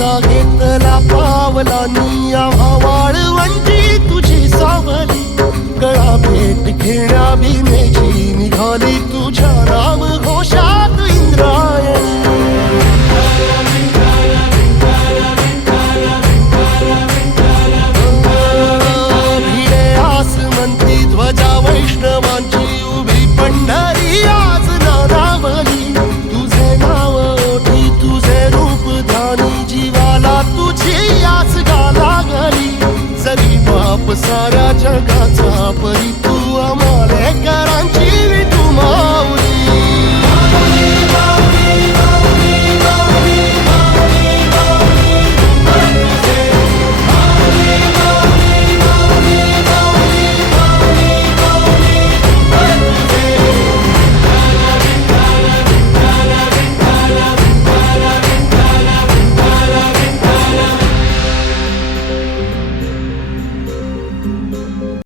पावलाचा घेतला पावलांनी आम्हा वाळवंटी तुझी सावली. गळा भेट घेण्या भीमेची निघाली तुझ्या राम घोषात इंद्रायणी. भिडे आसमंती ध्वजा वैष्णवांची उभी पंढरी आज नादावली. तुझे नाव ओठी तुझे रूप ध्यानी जीवाला तुझी आस गा लागली. जरी बाप साऱ्या जगाचा परी